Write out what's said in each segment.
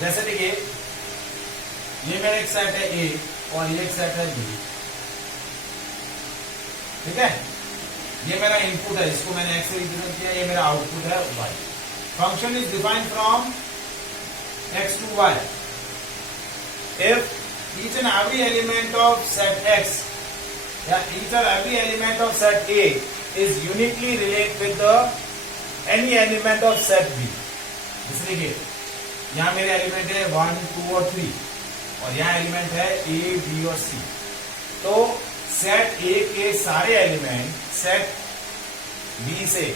जैसे देखिए ये मेरा एक सेट है ए और ये एक सेट है बी, ठीक है। ये मेरा इनपुट है, इसको मैंने एक्स से रिप्रेजेंट किया, ये मेरा आउटपुट है Y. Function is defined from X to Y if each and every element of set x या each and every element of set A is uniquely related with the any element of set B। जैसे देखिए यहाँ मेरे element है 1, 2 और 3 और यहाँ element है A, B और C। तो सेट A के सारे एलिमेंट सेट B से,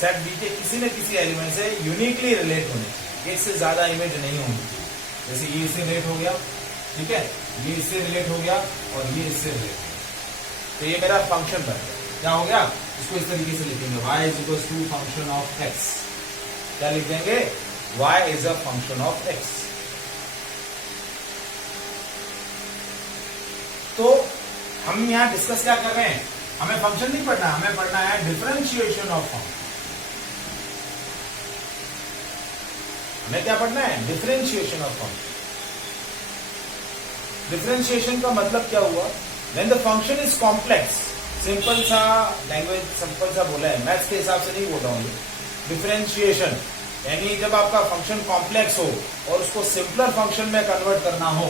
सेट B के किसी न किसी एलिमेंट से यूनिकली रिलेट होने चाहिए, एक से ज्यादा इमेज नहीं होनी चाहिए। जैसे ये इससे रिलेट हो गया, ठीक है, ये इससे रिलेट हो गया और ये इससे रिलेट हो गया, तो ये मेरा फंक्शन बन गया। क्या हो गया, इसको इस तरीके से लिखेंगे y is equal to function of x। क्या लिख देंगे, y is a function of x। तो हम यहां डिस्कस क्या कर रहे हैं, हमें फंक्शन नहीं पढ़ना, हमें पढ़ना है डिफरेंशिएशन ऑफ फंक्शन। हमें क्या पढ़ना है, डिफरेंशिएशन ऑफ फंक्शन। डिफरेंशिएशन का मतलब क्या हुआ, when the function is complex. Simple सा लैंग्वेज, सिंपल सा बोला है, मैथ्स के हिसाब से नहीं बोल रहा हूं। डिफरेंशिएशन यानी जब आपका फंक्शन कॉम्प्लेक्स हो और उसको सिंपलर फंक्शन में कन्वर्ट करना हो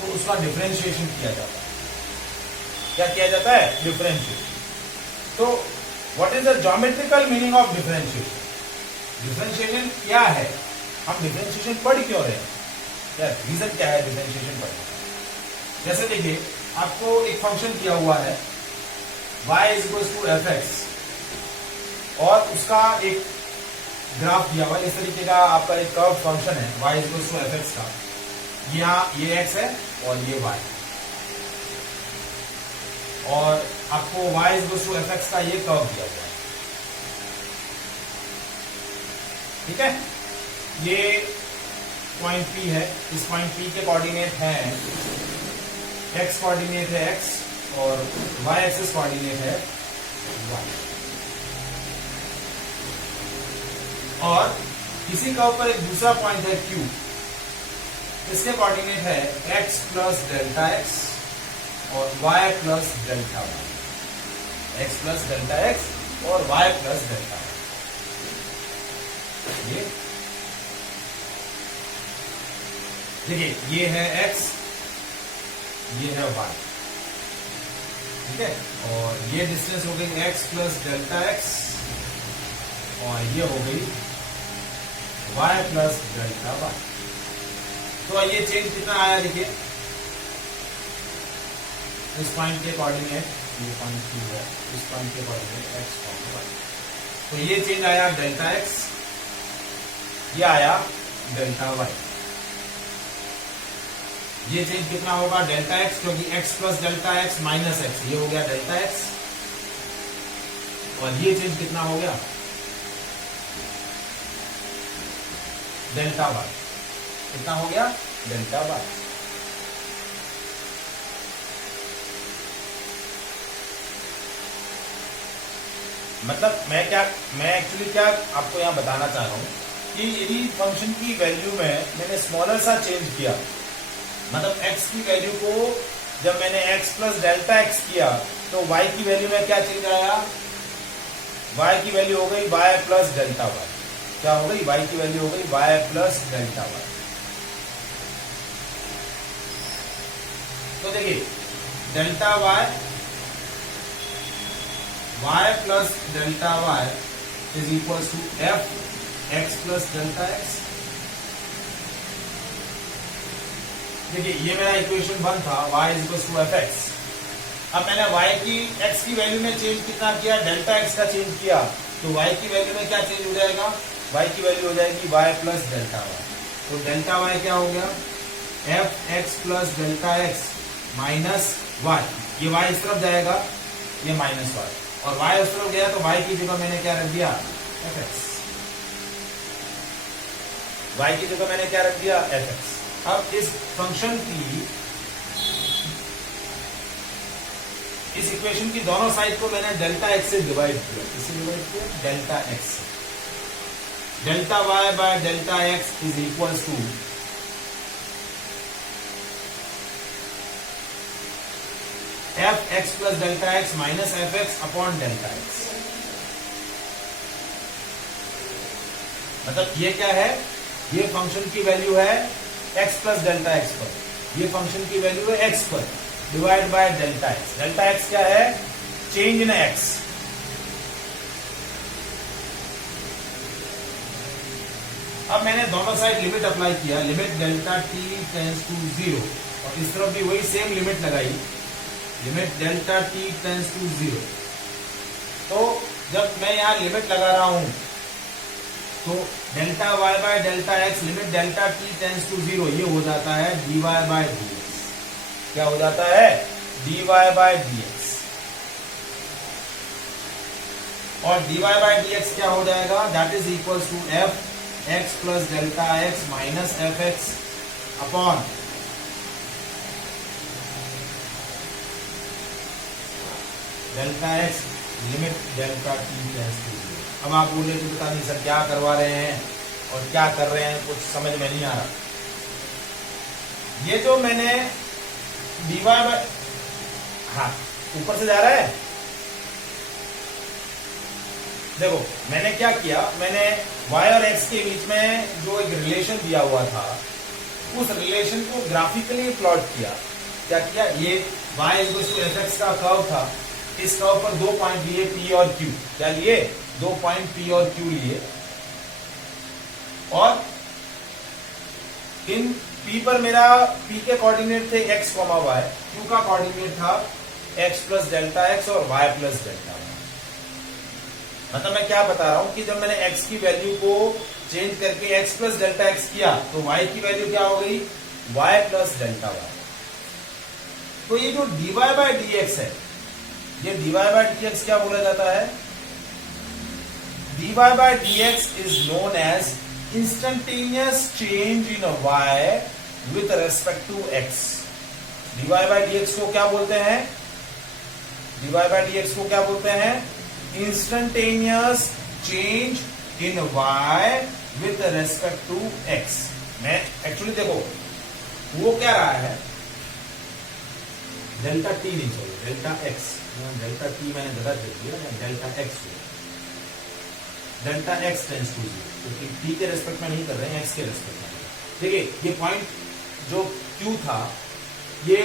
तो उसका डिफरेंशिएशन किया जाता है। क्या किया जाता है, डिफरेंशिएशन। तो what is the geometrical meaning of differentiation. Differentiation क्या है, हम डिफरेंशिएशन पढ़ क्यों रहे हैं, क्या रीजन क्या है डिफरेंशिएशन पढ़ने। जैसे देखिए आपको एक फंक्शन किया हुआ है y is equal to F x और उसका एक ग्राफ दिया हुआ है, इस तरीके का आपका एक कर्व फंक्शन है y is equal to F X का। यहाँ ये x है और ये y, और आपको y is equal to F X का ये कर्व दिया हुआ है, ठीक है। ये पॉइंट P है, इस पॉइंट P के कोऑर्डिनेट हैं, x कोऑर्डिनेट है x और y एक्सिस कोऑर्डिनेट है y। और इसी कर्व पर एक दूसरा पॉइंट है Q, इसके कोऑर्डिनेट है x प्लस डेल्टा x और y plus delta y। x plus delta x और y प्लस डेल्टा y। ये देखिए ये है x, ये है y, ठीक है। और ये डिस्टेंस हो गई x प्लस डेल्टा x और ये हो गई y प्लस डेल्टा y। तो ये चेंज कितना आया, देखिए इस पॉइंट के कोऑर्डिनेट, ये पॉइंट Q है, इस पॉइंट के कोऑर्डिनेट x और y। तो ये चेंज आया डेल्टा x, ये आया डेल्टा y। ये चेंज कितना होगा, डेल्टा x, क्योंकि x plus delta x minus x, ये हो गया डेल्टा x। और ये चेंज कितना हो गया, डेल्टा y। कितना हो गया, डेल्टा y। मतलब मैं एक्चुअली क्या आपको यहां बताना चाह रहा हूं कि यदि फंक्शन की वैल्यू में मैंने स्मॉलर सा चेंज किया, मतलब x की वैल्यू को जब मैंने x प्लस डेल्टा x किया तो y की वैल्यू में क्या चेंज आया, y की वैल्यू हो गई y प्लस डेल्टा y। क्या हो गई, y की वैल्यू हो गई y प्लस डेल्टा y। तो देखिए delta y plus delta y is equal to f x plus delta x। देखिए ये मेरा इक्वेशन 1 था, y is equal to F x. अब मैंने y की x की वैल्यू में चेंज कितना किया, डेल्टा x का चेंज किया, तो y की वैल्यू में क्या चेंज हो जाएगा, y की वैल्यू हो जाएगी y प्लस डेल्टा y। तो डेल्टा y क्या हो गया, F x plus delta x minus y। ये y इस तरफ जाएगा, ये माइनस y, और y उस तरफ गया तो y की जगह मैंने क्या रख दिया, एफ एक्स। y की जगह मैंने क्या रख दिया, एफ एक्स। अब इस फंक्शन की, इस इक्वेशन की दोनों साइड को मैंने डेल्टा एक्स से डिवाइड किया। किससे डिवाइड किया, delta x. Delta Y by delta X is equal to F x plus delta x minus F x upon delta X. मतलब ये क्या है, ये फंक्शन की वैल्यू है एक्स प्लस डेल्टा एक्स पर, ये फंक्शन की वैल्यू है एक्स पर divide by delta x. Delta x क्या है, चेंज इन एक्स। अब मैंने दोनों साइड लिमिट अप्लाई किया, limit delta t tends to 0, और इस तरफ भी वही सेम लिमिट लगाई, limit delta t tends to 0। तो जब मैं यहां लिमिट लगा रहा हूं तो delta Y by delta x limit delta t tends to 0, ये हो जाता है dy बाय dx। क्या हो जाता है, dy बाय dx। और dy बाय dx क्या हो जाएगा, that is equal to F x plus delta x minus F x upon delta x limit delta t tends to 0। अब आप बोले कि पता नहीं सर क्या करवा रहे हैं और क्या कर रहे हैं, कुछ समझ में नहीं आ रहा। ये जो मैंने dy बाय, हाँ ऊपर से जा रहा है, देखो मैंने क्या किया, मैंने y और x के बीच में जो एक रिलेशन दिया हुआ था उस रिलेशन को ग्राफिकली प्लॉट किया। क्या किया, ये y एफ एक्स का कर्व था, इस कर्व पर 2 पॉइंट लिए P और Q। क्या लिए, 2 पॉइंट P और Q लिए, और इन P पर मेरा P के कोऑर्डिनेट थे x, y, Q का कोऑर्डिनेट था x प्लस डेल्टा एक्स और y प्लस डेल्टा y। मतलब मैं क्या बता रहा हूं कि जब मैंने x की वैल्यू को चेंज करके x प्लस डेल्टा एक्स किया तो y की वैल्यू क्या हो गई, y प्लस डेल्टा y। तो ये जो dy बाय dx है, ये dy बाय dx क्या बोला जाता है, dy by dx is known as instantaneous change in y with respect to x। dy by dx को क्या बोलते हैं, dy बाय dx को क्या बोलते हैं, instantaneous change in y with respect to x। मैं एक्चुअली देखो वो क्या रहा है, डेल्टा टी नहीं चाहिए, डेल्टा एक्स, डेल्टा टी मैंने गलत लिख दिया, delta x, delta x tends to 0, क्योंकि टी के रेस्पेक्ट में नहीं कर रहे हैं, एक्स के रेस्पेक्ट में। देखिए ये पॉइंट जो Q था, ये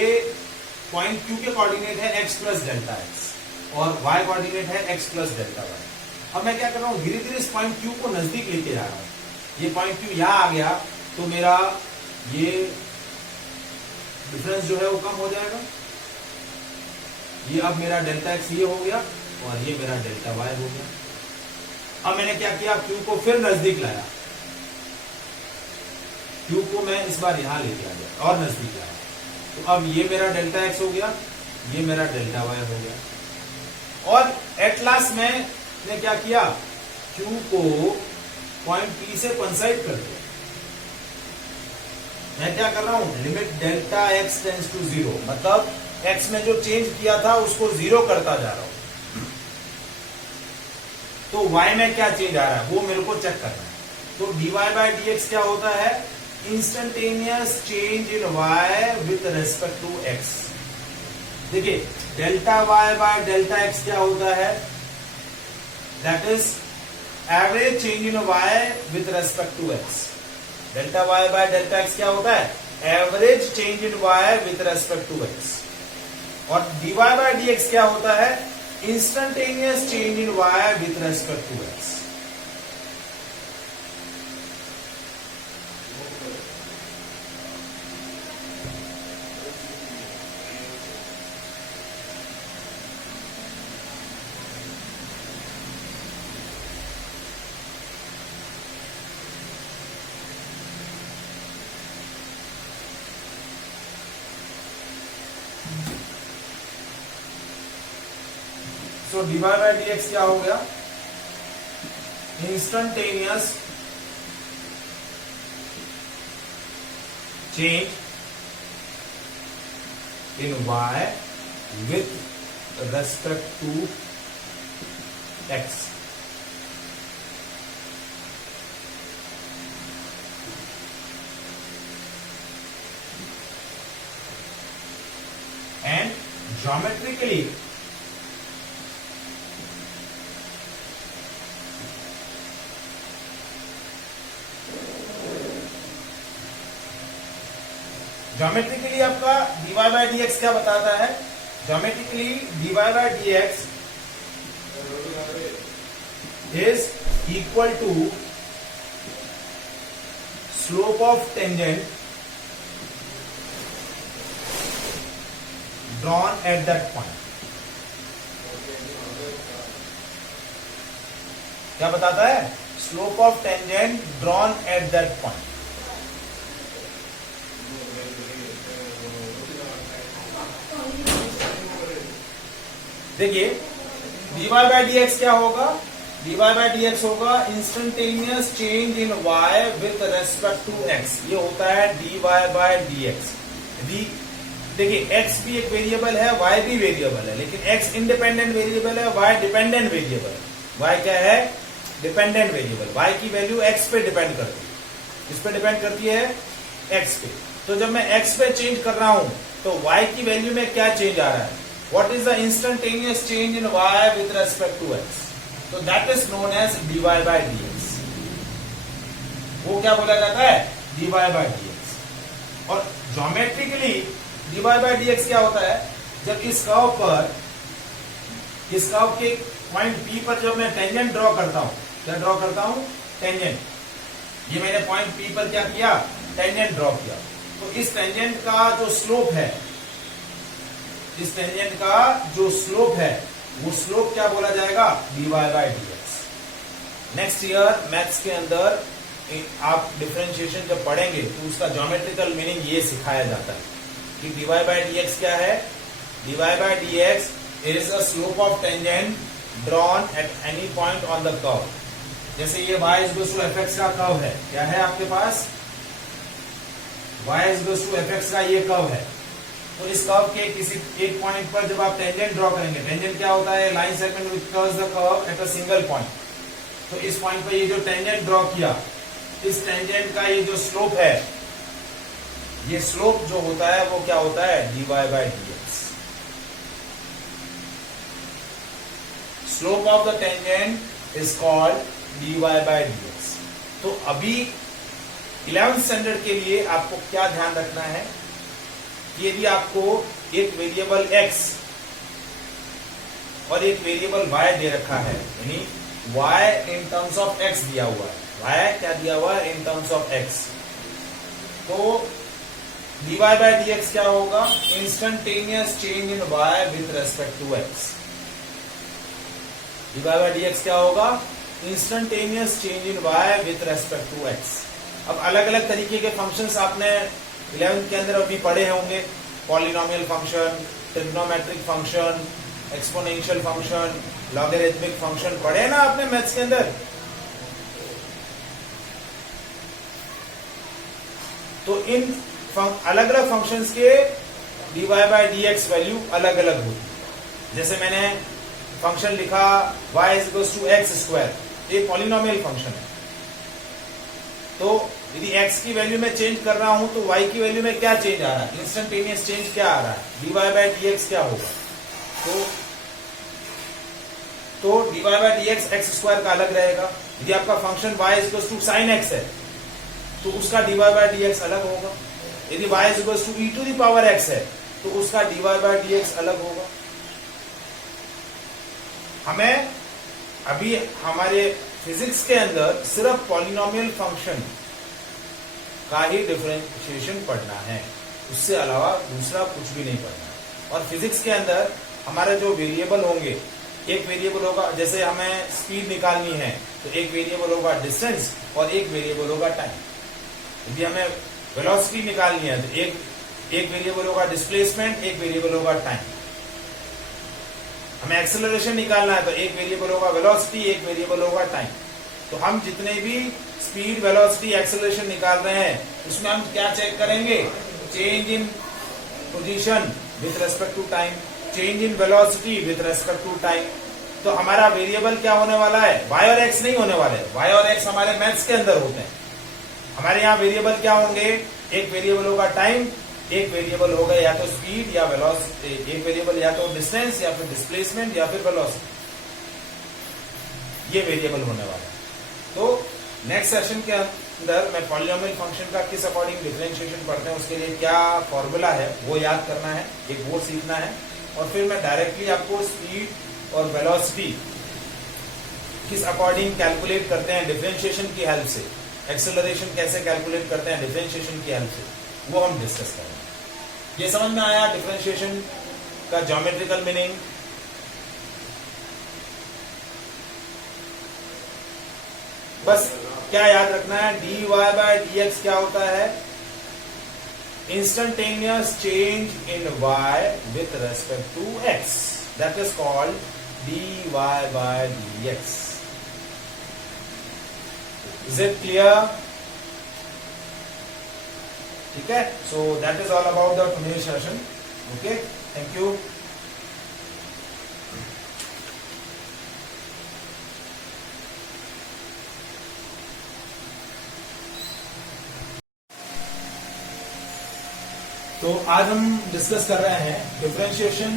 पॉइंट Q के कोऑर्डिनेट है x प्लस डेल्टा एक्स और y कोऑर्डिनेट है x प्लस डेल्टा y। अब मैं क्या कर रहा हूं, धीरे धीरे इस पॉइंट Q को नजदीक लेके जा रहा हूं। ये पॉइंट Q यहां आ गया तो मेरा ये डिफरेंस जो है वो कम हो जाएगा। ये अब मेरा डेल्टा एक्स ये हो गया और ये मेरा डेल्टा वाई हो गया। अब मैंने क्या किया, Q को फिर नजदीक लाया, Q को मैं इस बार यहां लेके आ गया और नजदीक लाया, तो अब ये मेरा डेल्टा एक्स हो गया, ये मेरा डेल्टा वाई हो गया। और एट लास्ट मैंने क्या किया, Q को पॉइंट P से कोइंसाइड कर दिया। मैं क्या कर रहा हूं, limit delta x tends to 0, मतलब x में जो चेंज किया था उसको 0 करता जा रहा हूं, तो y में क्या चेंज आ रहा है वो मेरे को चेक करना है। तो dy बाय dx क्या होता है, instantaneous change in y with respect to x। देखिए delta y by delta x क्या होता है, that is average change in y with respect to x। Delta y by delta x क्या होता है, average change in y with respect to x। और dy by dx क्या होता है, instantaneous change in y with respect to x। तो dy by dx क्या हो गया, instantaneous change in y with respect to x। And geometrically आपका dy by dx क्या बताता है? Geometrically dy by dx is equal to slope of tangent drawn at that point. क्या बताता है? Slope of tangent drawn at that point. देखिए dy by dx क्या होगा? dy बाय dx होगा instantaneous change in y with respect to x. ये होता है dy बाय dx. देखिए x भी एक वेरिएबल है, y भी वेरिएबल है, लेकिन x इंडिपेंडेंट वेरिएबल है, y डिपेंडेंट वेरिएबल है. y क्या है? Dependent variable. y की वैल्यू x पे डिपेंड करती है. किस पे डिपेंड करती है? x पे. तो जब मैं x पे चेंज कर रहा हूं तो y की वैल्यू में क्या चेंज आ रहा है? What is the instantaneous change in y with respect to x? So that is known as dy by dx. वो क्या बोला जाता है? dy by dx. और ज्योमेट्रिकली dy by dx क्या होता है? जब इस कर्व पर, इस कर्व के पॉइंट P पर जब मैं टेंजेंट ड्रॉ करता हूं, क्या ड्रॉ करता हूं? टेंजेंट. ये मैंने पॉइंट P पर क्या किया? टेंजेंट ड्रॉ किया. तो इस टेंजेंट का जो स्लोप है, इस टेंजेंट का जो स्लोप है, वो स्लोप क्या बोला जाएगा? dy by dx. Next year maths के अंदर आप डिफरेंशिएशन जब पढ़ेंगे तो उसका ज्योमेट्रिकल मीनिंग ये सिखाया जाता है कि dy by dx क्या है? dy by dx is a slope of tangent drawn at any point on the curve. जैसे ये y is equals to fx का कर्व है. क्या है आपके पास? y is equals to fx का ये कर्व है. तो इस कर्व के किसी एक पॉइंट पर जब आप टेंजेंट ड्रॉ करेंगे, टेंजेंट क्या होता है? Line segment which curves the curve at a single point. तो इस पॉइंट पर ये जो टेंजेंट ड्रॉ किया, इस टेंजेंट का ये जो स्लोप है, ये स्लोप जो होता है वो क्या होता है? dy by dx. Slope of the tangent is called dy by dx. तो अभी 11th स्टैंडर्ड के लिए आपको क्या ध्यान रखना है? यदि आपको एक वेरिएबल x और एक वेरिएबल y दे रखा है, यानी y in terms of x दिया हुआ है, y क्या दिया हुआ है? In terms of x. तो dy by dx क्या होगा? Instantaneous change in y with respect to x. dy by dx क्या होगा? Instantaneous change in y with respect to x. अब अलग अलग तरीके के फंक्शंस आपने 11th के अंदर अभी पढ़े होंगे. Polynomial function, trigonometric function, exponential function, logarithmic function पढ़े ना आपने मैथ्स के अंदर. तो इन अलग अलग फंक्शंस के dy by dx वैल्यू अलग अलग होती है. जैसे मैंने फंक्शन लिखा y is equals to x square, ये पॉलिनोमियल फंक्शन है. तो यदि x की वैल्यू में चेंज कर रहा हूं तो y की वैल्यू में क्या चेंज आ रहा है? इंस्टेंटेनियस चेंज क्या आ रहा है? dy by dx क्या होगा? तो dy by dx x square का अलग रहेगा. यदि आपका function y is equals to sin x है तो उसका dy by dx अलग होगा. यदि y is equals to e to the power x है तो उसका dy by dx अलग होगा. हमें अभी हमारे फिजिक्स के अंदर सिर्फ पॉलिनोमियल फंक्शन का ही डिफरेंशिएशन पढ़ना है, उससे अलावा दूसरा कुछ भी नहीं पढ़ना है. और फिजिक्स के अंदर हमारे जो वेरिएबल होंगे, एक वेरिएबल होगा, जैसे हमें स्पीड निकालनी है तो एक वेरिएबल होगा डिस्टेंस और एक वेरिएबल होगा टाइम. यदि हमें वेलोसिटी निकालनी है तो एक वेरिएबल होगा डिस्प्लेसमेंट, एक वेरिएबल होगा टाइम. हमें एक्सेलरेशन निकालना है तो एक वेरिएबल होगा वेलोसिटी, एक वेरिएबल होगा टाइम. तो हम जितने भी स्पीड, वेलोसिटी, एक्सेलरेशन निकाल रहे हैं उसमें हम क्या चेक करेंगे? Change in position with respect to time, change in velocity with respect to time. तो हमारा वेरिएबल क्या होने वाला है? y और x नहीं होने वाले. y और x हमारे मैथ्स के अंदर होते हैं. हमारे यहाँ वेरिएबल क्या होंगे? एक वेरिएबल होगा टाइम, एक वेरिएबल होगा या तो स्पीड या वेलोसिटी, एक वेरिएबल या तो डिस्टेंस या फिर डिस्प्लेसमेंट या फिर वेलोसिटी, ये वेरिएबल होने वाला है। तो नेक्स्ट सेशन के अंदर मैं पॉलिनोमियल फंक्शन का किस अकॉर्डिंग डिफरेंशिएशन पढ़ते हैं उसके लिए क्या फॉर्मूला है वो याद करना है, एक वो सीखना है, और फिर मैं डायरेक्टली आपको स्पीड और वेलोसिटी किस अकॉर्डिंग कैलकुलेट करते हैं डिफरेंशिएशन की हेल्प से, एक्सेलरेशन कैसे कैलकुलेट करते हैं डिफरेंशिएशन की हेल्प से, वो हम डिस्कस करेंगे। ये समझ में आया डिफरेंशिएशन का ज्योमेट्रिकल मीनिंग? बस क्या याद रखना है, dy बाय dx क्या होता है? Instantaneous change in y with respect to x, that is called dy by dx। Is it clear? ठीक है, so that is all about the today session. Okay, thank you. तो आज हम discuss कर रहे हैं डिफरेंशिएशन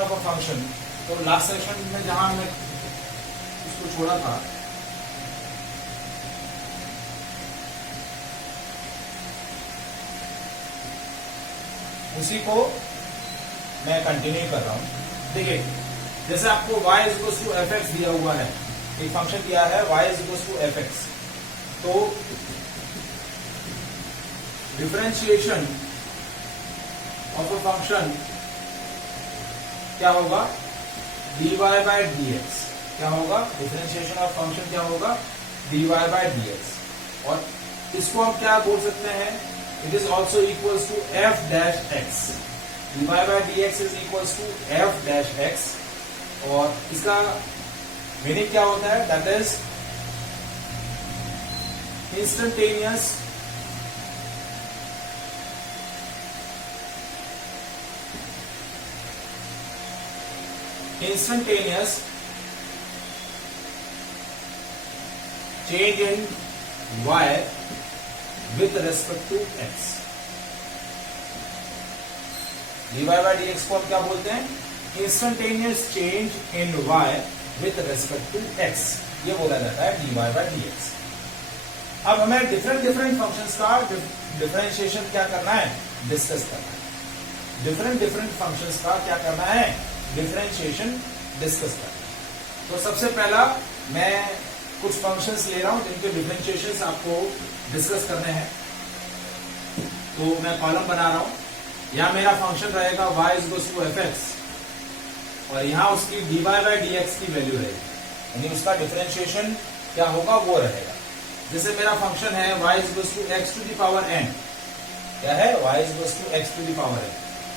ऑफ अ फंक्शन। तो last session में जहां हमने इसको छोड़ा था, उसी को मैं कंटिन्यू कर रहा हूं। देखिए, जैसे आपको y equals to F x दिया हुआ है, एक फंक्शन दिया है y equals to F x, तो डिफरेंशिएशन ऑफ अ फंक्शन क्या होगा? dy by dx। क्या होगा? डिफरेंशिएशन ऑफ फंक्शन क्या होगा? dy by dx। और इसको हम क्या बोल सकते हैं? It is also equals to f dash x। dy by dx is equals to f dash x। और इसका मीनिंग क्या होता है? That is instantaneous change in y with respect to x। dy by dx को हम क्या बोलते हैं? Instantaneous change in y with respect to x, ये बोला जाता है dy by dx। अब हमें डिफरेंट फंक्शंस का डिफरेंशिएशन क्या करना है? डिस्कस करना है। डिफरेंट फंक्शंस का क्या करना है? डिफरेंशिएशन डिस्कस करना है। तो सबसे पहला मैं कुछ फंक्शंस ले रहा हूं जिनके डिफरेंशिएशंस आपको डिस्कस करने हैं। तो मैं कॉलम बना रहा हूं, यहां मेरा फंक्शन रहेगा y equals to F x, और यहां उसकी dy बाय dx की वैल्यू रहेगी, यानी उसका डिफरेंशिएशन क्या होगा? वो रहेगा। जैसे मेरा फंक्शन है y equals to x to the power n। क्या है? y equals to x to the power n।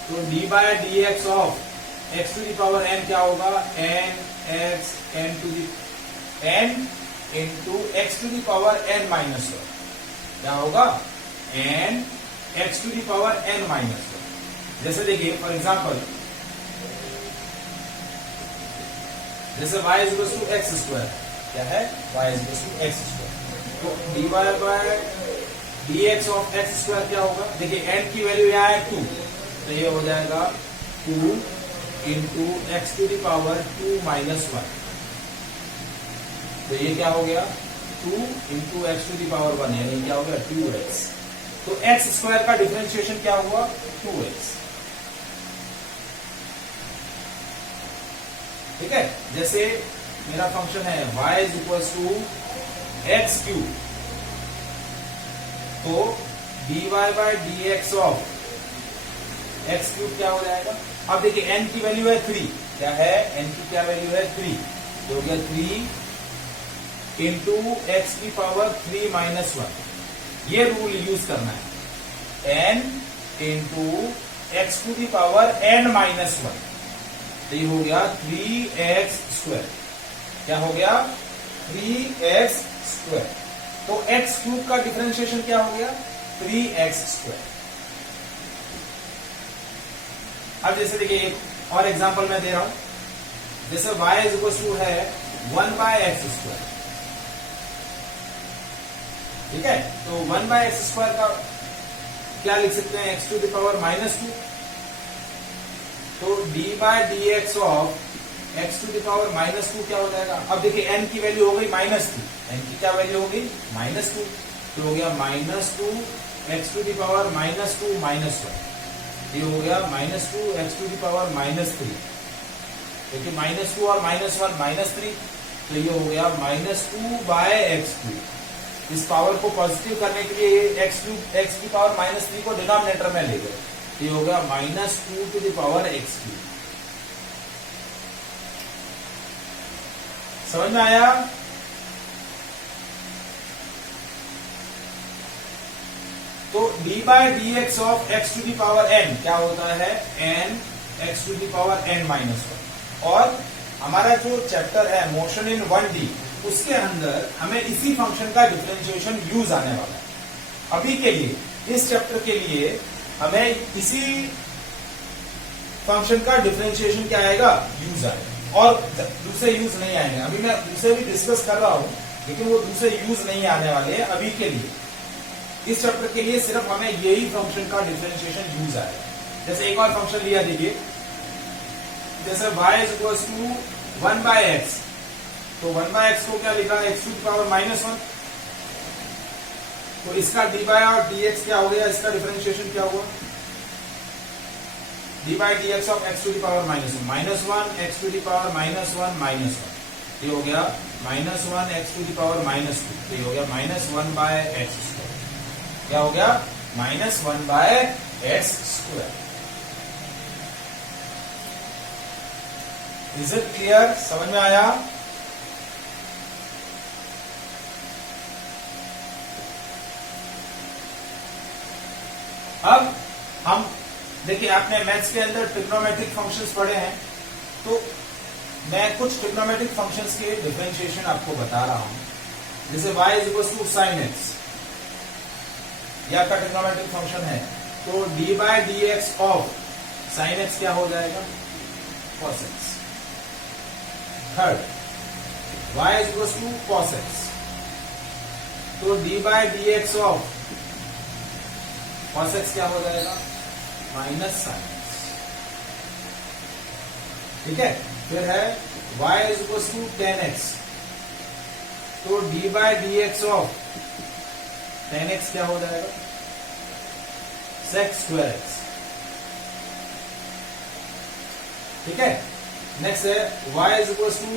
तो dy by dx of x to the power n क्या होगा? n x n to the n into x to the power n minus 1। क्या होगा? n x to the power n minus 1। जैसे देखिए for example, जैसे y equals to x square. क्या है? y equals to x square. तो dy by dx of x square क्या होगा? देखिए n की वैल्यू यहाँ है 2, तो ये हो जाएगा 2 into x to the power 2 minus 1। तो ये क्या हो गया? 2 into x to the power 1, यानी क्या हो गया? 2x। तो एक्स स्क्वायर का डिफरेंशिएशन क्या हुआ? 2x। ठीक है, जैसे मेरा फंक्शन है y is equals to x cube, तो dy by dx of x cube क्या हो जाएगा? अब देखिए n की वैल्यू है 3। क्या है? n की क्या वैल्यू है? 3। तो हो गया 3 इंटू एक्स की पावर 3 माइनस 1। ये रूल यूज करना है, n into x to the power n minus 1। तो ये हो गया 3x स्क्वायर। क्या हो गया? 3x square. तो x क्यूब का डिफरेंशिएशन क्या हो गया? 3x square. अब जैसे देखिए एक और एग्जांपल मैं दे रहा हूं, जैसे y इज इक्वल टू है 1 बाय एक्स स्क्वायर। ठीक है, तो 1 बाय एक्स स्क्वायर का क्या लिख सकते हैं, एक्स टू द पावर -2। तो d by d x of x to the power -2 क्या हो जाएगा। अब देखिए एन की वैल्यू हो गई -2, एन की क्या वैल्यू हो गई -2, तो हो गया -2 एक्स टू द पावर -2 -1, ये हो गया -2 एक्स टू द पावर -3, देखिए -2 और -1 -3, तो ये हो गया -2 बाय x2। इस पावर को पॉजिटिव करने के लिए x की पावर -3 को डिनोमिनेटर में ले गए, ये हो गया -2 टू द पावर x3। समझ में आया। तो d by d x of x to the power n क्या होता है, n x to the power n-1। और हमारा जो चैप्टर है मोशन इन 1D, उसके अंदर हमें इसी फंक्शन का डिफरेंशिएशन यूज आने वाला है। अभी के लिए इस चैप्टर के लिए हमें इसी फंक्शन का डिफरेंशिएशन क्या आएगा, यूज आएगा, और दूसरे यूज नहीं आएंगे। अभी मैं दूसरे भी डिस्कस कर रहा हूं, लेकिन वो दूसरे यूज नहीं आने वाले हैं अभी के लिए। इस चैप्टर के लिए सिर्फ हमें यही फंक्शन का डिफरेंशिएशन यूज आएगा। जैसे एक और फंक्शन लिया देखिए, जैसे y is equal to 1 by x, तो 1 बाय एक्स को क्या लिखा, x टू द पावर -1, तो इसका डी बाय और डी एक्स क्या हो गया, इसका डिफरेंशिएशन क्या हुआ, d by d x of x to the power -1 x to the power -1, ये हो गया -1 x टू द पावर -2, तो ये हो गया -1 बाय x², क्या हो गया -1 bye x²। Is it clear, समझ में आया। अब हम देखिए, आपने मैथ्स के अंदर ट्रिग्नोमेट्रिक फंक्शंस पढ़े हैं, तो मैं कुछ ट्रिग्नोमेट्रिक फंक्शंस के डिफरेंशिएशन आपको बता रहा हूं। जैसे y is equal to sine x, ये आपका ट्रिग्नोमेट्रिक फंक्शन है, तो d by d x of sine x क्या हो जाएगा, cos x। Third, y is equal to cos x, तो d by d x of cos x क्या हो जाएगा, माइनस साइन एक्स। ठीक है। फिर है y is equal to tan x, तो d by d x of tan x क्या हो जाएगा, sec² x। ठीक है। नेक्स्ट है y is equal to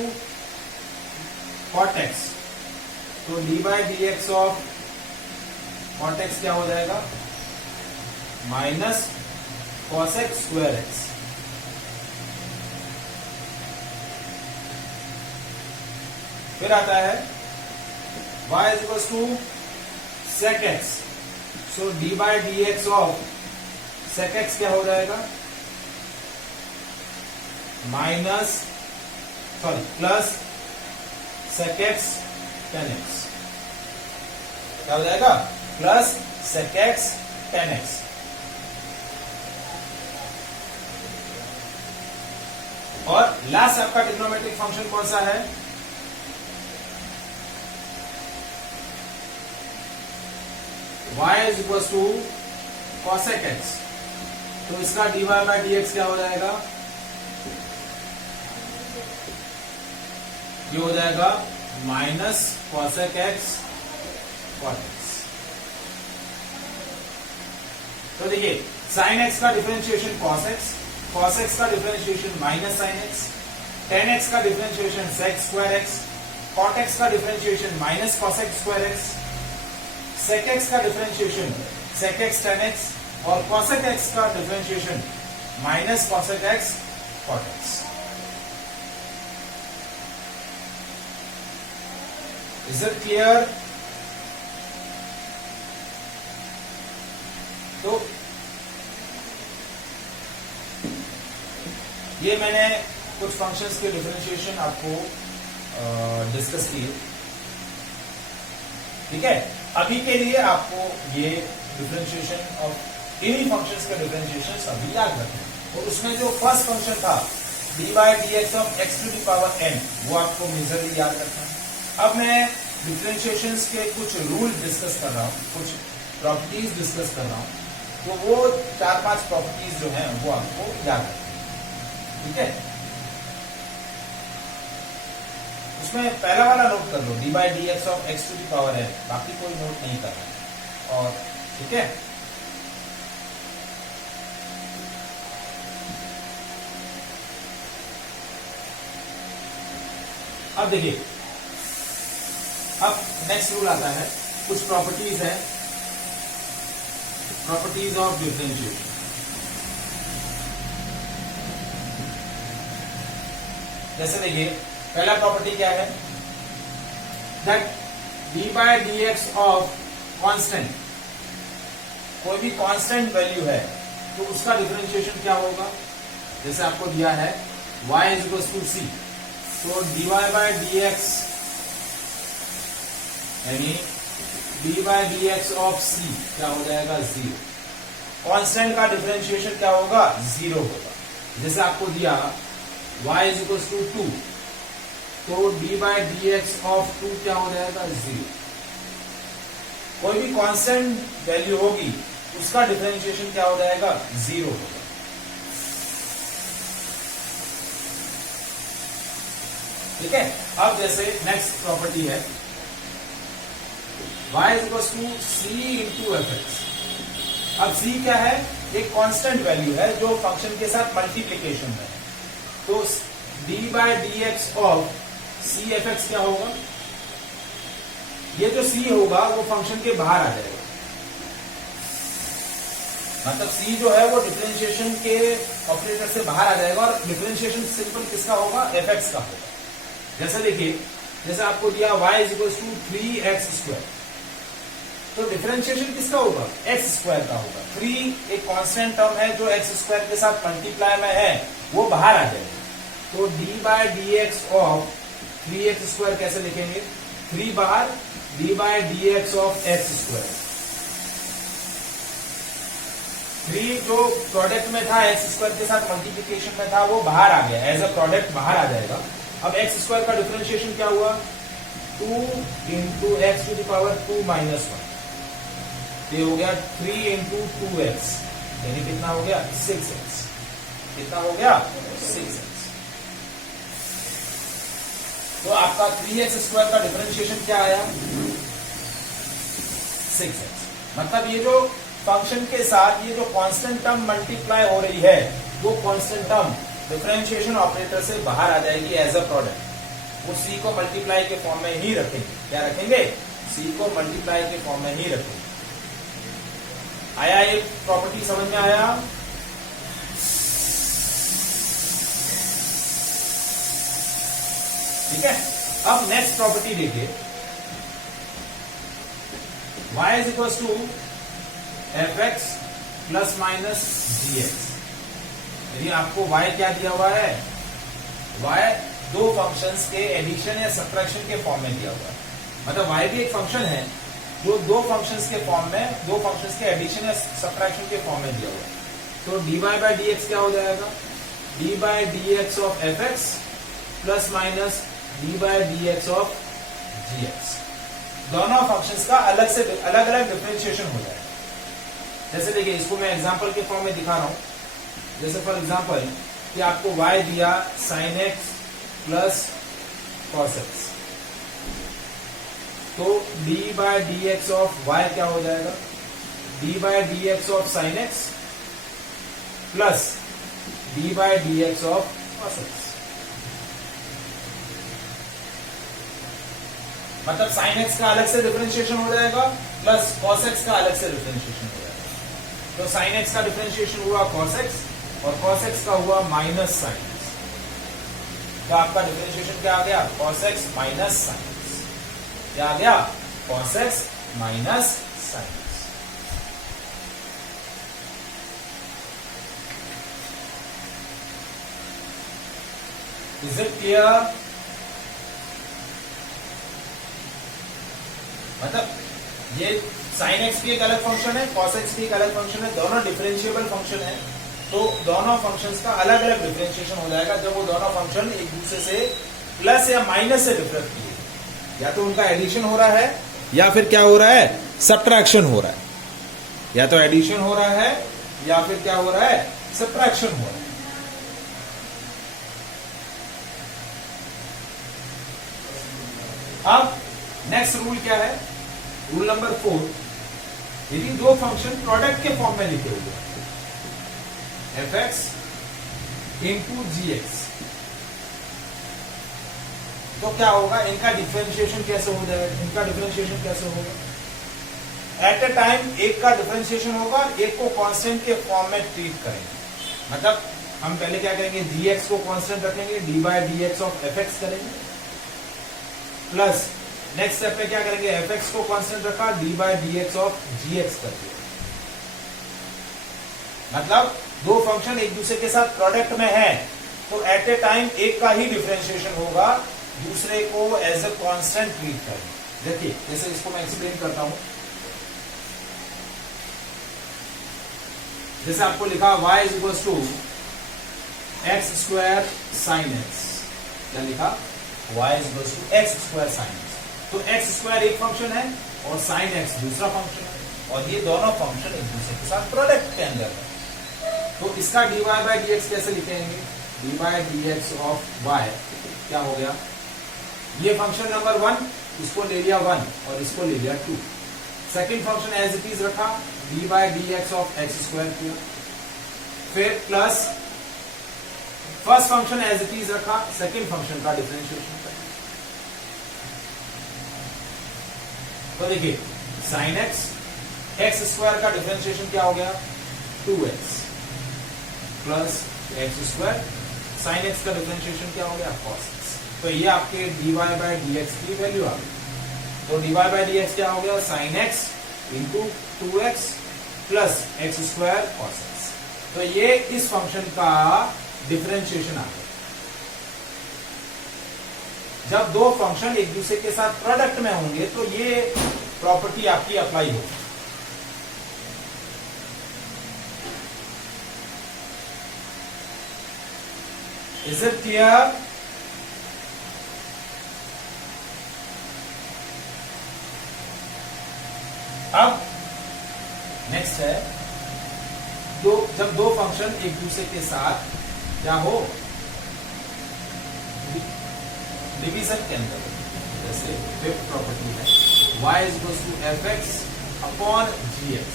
cot x, तो d by d x of cot x क्या हो जाएगा, माइनस cosec² x। फिर आता है y is equal to sec x, so d by d x of sec x क्या हो जाएगा, plus sec x tan x, क्या हो जाएगा, plus sec x tan x। और लास्ट आपका ट्रिग्नोमेट्रिक फंक्शन कौन सा है, y is equal to cosec x, तो इसका dy बाय डी एक्स क्या हो जाएगा, ये हो जाएगा minus cosec x cot x। तो देखिए, sin x का differentiation cos x, cos x का differentiation minus sin x, tan x का differentiation sec² x, cot x का differentiation minus cosec² x, sec x का differentiation sec x tan x, और cosec x का differentiation minus cosec x cot x। Is it clear. तो ये मैंने कुछ functions के डिफरेंशिएशन आपको डिस्कस किए। ठीक है। अभी के लिए आपको ये डिफरेंशिएशन ऑफ इन्हीं फंक्शंस के डिफरेंशिएशन अभी याद रखें। तो उसमें जो फर्स्ट फंक्शन था d by d x of x to the power n, वो आपको मेजरली याद रखना है। अब मैं डिफरेंशिएशंस के कुछ रूल डिस्कस कर रहा हूँ, कुछ प्रॉपर्टीज डिस्कस कर रहा हूँ। तो वो 4-5 प्रॉपर्टीज जो हैं वो आपको याद रखनी, ठीक है। उसमें पहला वाला नोट कर लो, d by d x of x to the power n, बाकी कोई नोट नहीं करना है, और ठीक है। अब देखिए, अब नेक्स्ट रूल आता है, कुछ प्रॉपर्टीज है, प्रॉपर्टीज ऑफ डिफरेंशिएशन। जैसे देखिए, पहला प्रॉपर्टी क्या है, that d by d x of constant, कोई भी कांस्टेंट वैल्यू है तो उसका डिफरेंशिएशन क्या होगा। जैसे आपको दिया है y is equal to c, तो d y by d x यानी d by d x of c क्या हो जाएगा, 0। कांस्टेंट का डिफरेंशिएशन क्या होगा, 0 होगा। जैसे आपको दिया y इज इक्वल टू 2, तो d by d x of 2 क्या हो जाएगा, 0। कोई भी कांस्टेंट वैल्यू होगी उसका डिफरेंशिएशन क्या हो जाएगा, 0 होगा। ठीक है। अब जैसे नेक्स्ट प्रॉपर्टी है y is equal to c into f x. अब c क्या है, एक कांस्टेंट वैल्यू है जो फंक्शन के साथ मल्टीप्लीकेशन है, तो d by d x of c f x क्या होगा, ये जो c होगा वो फंक्शन के बाहर आ जाएगा, मतलब c जो है वो डिफरेंशिएशन के ऑपरेटर से बाहर आ जाएगा, और डिफरेंशिएशन सिंपल किसका होगा, एफ एक्स का होगा। जैसे देखिए, जैसे आपको दिया y is equal to 3x square, तो डिफरेंशिएशन किसका होगा, एक्स स्क्वायर का होगा। 3 एक कांस्टेंट टर्म है जो एक्स स्क्वायर के साथ मल्टीप्लाई में है, वो बाहर आ जाएगा। तो d by d x of 3x square कैसे लिखेंगे, 3 बाहर, d by d x of x square. 3 जो प्रोडक्ट में था एक्स स्क्वायर के साथ मल्टीप्लीकेशन में था, वो बाहर आ गया, एज अ प्रोडक्ट बाहर आ जाएगा। अब एक्स स्क्वायर का डिफरेंशिएशन क्या हुआ, 2 into x to the power 2 minus 1, ये हो गया 3 इंटू 2x, यानी कितना हो गया, 6x। कितना हो गया, 6x। तो आपका 3x स्क्वायर का डिफरेंशिएशन क्या आया, 6x। मतलब ये जो फंक्शन के साथ ये जो कांस्टेंट टर्म मल्टीप्लाई हो रही है, वो कांस्टेंट टर्म डिफरेंशिएशन ऑपरेटर से बाहर आ जाएगी एज अ प्रोडक्ट। वो c को मल्टीप्लाई के फॉर्म में ही रखेंगे, क्या रखेंगे, c को मल्टीप्लाई के फॉर्म में ही रखेंगे। आया, ये प्रॉपर्टी समझ में आया। ठीक है। अब नेक्स्ट प्रॉपर्टी देखिए, y is equal to F x plus minus g x. यदि आपको y क्या दिया हुआ है, y दो फंक्शंस के एडिशन या सब्ट्रैक्शन के फॉर्म में दिया हुआ है। मतलब y भी एक फंक्शन है जो दो फंक्शंस के फॉर्म में, दो फंक्शंस के एडिशन या सब्ट्रैक्शन के फॉर्म में दिया हुआ है। तो dy बाय डी एक्स क्या हो जाएगा, d by d x of f x plus minus d by d x of g x. दोनों फंक्शंस का अलग से अलग अलग डिफरेंशिएशन हो जाएगा। जैसे देखिए, इसको मैं एग्जांपल के फॉर्म में दिखा रहा हूं। जैसे फॉर एग्जांपल कि आपको y दिया sin x plus cos x, तो d by d x of y क्या हो जाएगा, d by d x of sin x plus d by d x of cos x। मतलब sin x का अलग से डिफरेंशिएशन हो जाएगा प्लस cos x का अलग से डिफरेंशिएशन हो जाएगा। तो sin x का डिफरेंशिएशन हुआ cos x और cos x का हुआ माइनस sin x। तो आपका डिफरेंशिएशन क्या आ गया, cos x minus sin x। क्या आ गया, cos x minus sin x। Is it clear. मतलब ये sin x भी एक अलग फंक्शन है, cos x भी एक अलग फंक्शन है, दोनों डिफरेंशिएबल फंक्शन है। तो दोनों फंक्शंस का अलग अलग डिफरेंशिएशन हो जाएगा जब वो दोनों फंक्शन एक दूसरे से प्लस या माइनस से डिफर किए, या तो उनका एडिशन हो रहा है या फिर क्या हो रहा है, सब्ट्रैक्शन हो रहा है। या तो एडिशन हो रहा है या फिर क्या हो रहा है, सब्ट्रैक्शन हो रहा है। अब नेक्स्ट रूल क्या है, रूल नंबर 4, यदि दो फंक्शन प्रोडक्ट के फॉर्म में लिखे हुए fx इंटू gx, तो क्या होगा, इनका डिफरेंशिएशन कैसे हो जाएगा, इनका डिफरेंशिएशन कैसे होगा, एट ए टाइम एक का डिफरेंशिएशन होगा, एक को कांस्टेंट के फॉर्म में ट्रीट करेंगे। मतलब हम पहले क्या करेंगे, dx को कांस्टेंट रखेंगे, d by dx of fx करेंगे, प्लस नेक्स्ट स्टेप पे क्या करेंगे, fx को कांस्टेंट रखा, d by dx of gx कर दिया। मतलब दो फंक्शन एक दूसरे के साथ प्रोडक्ट में है तो एट ए टाइम एक का ही डिफरेंशिएशन होगा, दूसरे को एज ए कांस्टेंट ट्रीट करेंगे। देखिए जैसे इसको मैं एक्सप्लेन करता हूं, जैसे आपको लिखा y is equal to x square sine x, क्या लिखा, y is equal to x square sine x. तो एक्स स्क्वायर एक फंक्शन है और साइन एक्स दूसरा फंक्शन है, और ये दोनों फंक्शन एक दूसरे के साथ प्रोडक्ट के अंदर है। तो इसका dy बाय dx कैसे लिखेंगे, d by dx of y क्या हो गया, ये फंक्शन नंबर 1, इसको ले लिया 1 और इसको ले लिया 2, second function as it is रखा, d by dx of x square किया, फिर plus first function as it is रखा, सेकेंड फंक्शन का डिफरेंशिएशन किया। तो देखिए साइन एक्स, एक्स स्क्वायर का डिफरेंशिएशन क्या हो गया, 2x plus x square, sine x का डिफरेंशिएशन क्या हो गया, cos x। तो ये आपके dy बाय dx की वैल्यू आ गई। तो dy बाय dx क्या हो गया, sine x into 2x plus x square cos x। तो ये इस फंक्शन का डिफरेंशिएशन आ गया। जब दो फंक्शन एक दूसरे के साथ प्रोडक्ट में होंगे तो ये प्रॉपर्टी आपकी अप्लाई होगी। Is it clear? अब नेक्स्ट है, जब दो फंक्शन एक दूसरे के साथ क्या हो, डिवीजन के अंदर, जैसे फिफ्थ प्रॉपर्टी है y is equal to fx upon gx,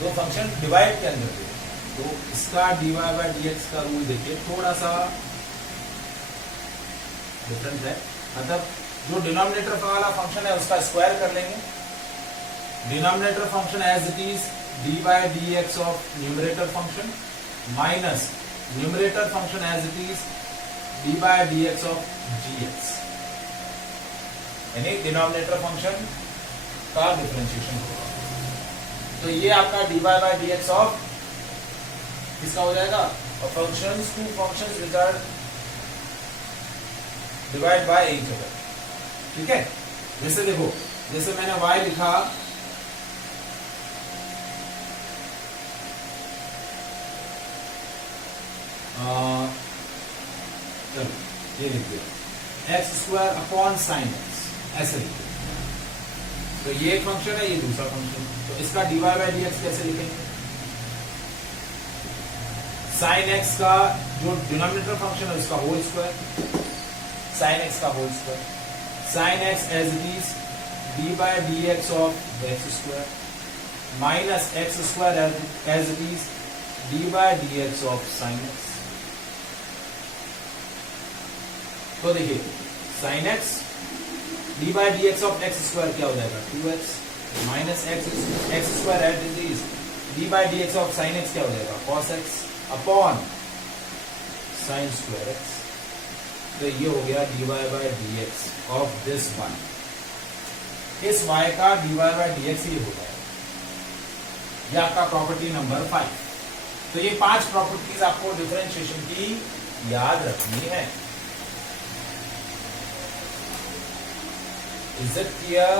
दो फंक्शन डिवाइड के अंदर है, तो इसका dy बाय dx का रूल देखिए थोड़ा सा डिफरेंट है। मतलब जो डिनोमिनेटर वाला फंक्शन है उसका स्क्वायर कर लेंगे, denominator function as it is d by dx of numerator function minus numerator function as it is d by dx of gx, यानी डिनोमिनेटर फंक्शन का डिफरेंशिएशन होगा। तो ये आपका dy बाय dx ऑफ इसका हो जाएगा, और functions to functions which are divide by each other, ठीक है। जैसे देखो, जैसे मैंने y लिखा, चलो ये लिख दिया x square upon sine x, ऐसे लिख दिया। तो ये एक फंक्शन है, ये दूसरा फंक्शन, तो इसका dy बाय dx कैसे लिखेंगे, साइन एक्स का जो डिनोमिनेटर फंक्शन है उसका होल स्क्वायर, साइन एक्स का whole square, sine x as it is d by dx of x square minus x square as it is d by dx of sine x. तो देखिए sine x d by dx of x square क्या हो जाएगा, 2x minus x square as it is d by dx of sine x क्या हो जाएगा, cos x upon sine square x. तो ये हो गया dy by dx of this y, इस y का dy बाय dx ये हो जाएगा। ये आपका प्रॉपर्टी नंबर 5। तो ये 5 प्रॉपर्टीज आपको डिफरेंशिएशन की याद रखनी है। Is it clear?